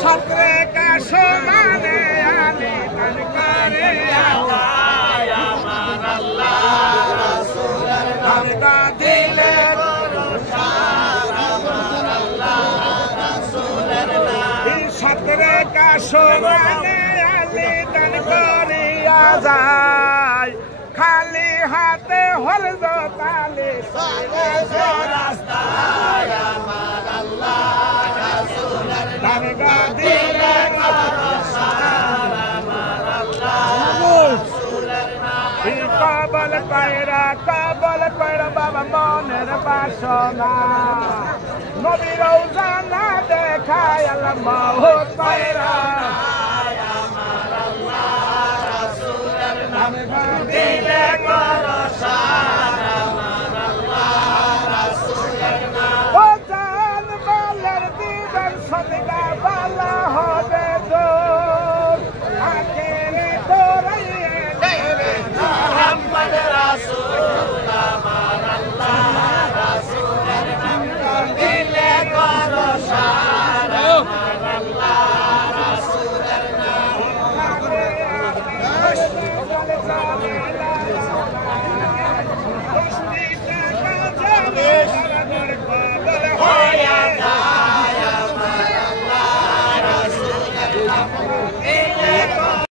सत्रे का सोमाने आली तनकारे दिले सत्रे का सोमाने आली तनकारे आजाय खाली हाथे हर दो ताले रास्ता কাবল কইরা বাবা মনের বাসনা নবী রওজানা দেখায় আল্লাহ মহৎ কইরা আমার আল্লাহ রাসূলের নামে দিলে